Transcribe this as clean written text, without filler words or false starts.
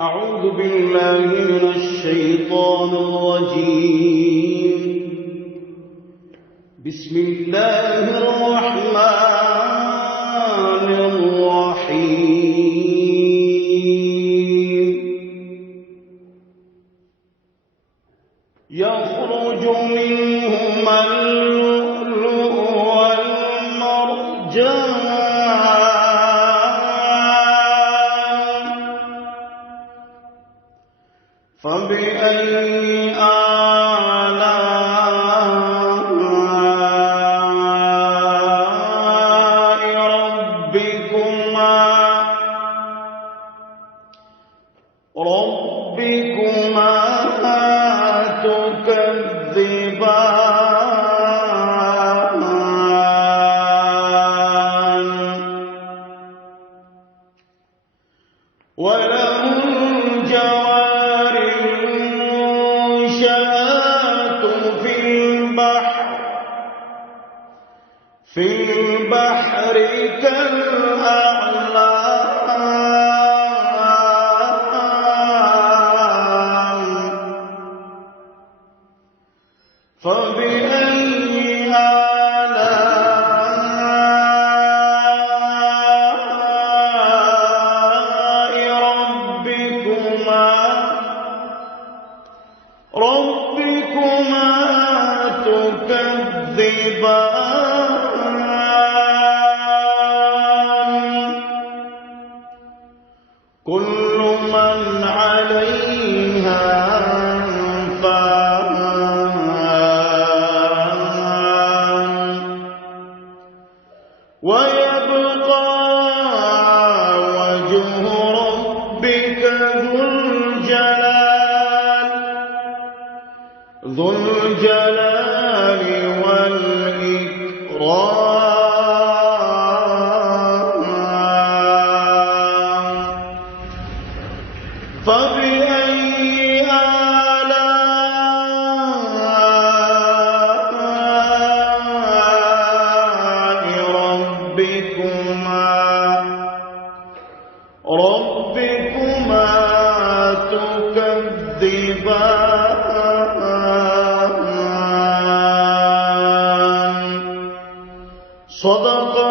أعوذ بالله من الشيطان الرجيم. بسم الله الرحمن الرحيم. يخرج منهما اللؤلؤ والمرجان فبأي آلاء ربكما تكذبان وله الجوار المنشآت في البحر كالأعلام فبأي آلاء ربكما تكذبان كل من عليها فان ويبقى وجه ربك ذو الجلال والإكرام فبأي آلاء ربكما تكذبان صدق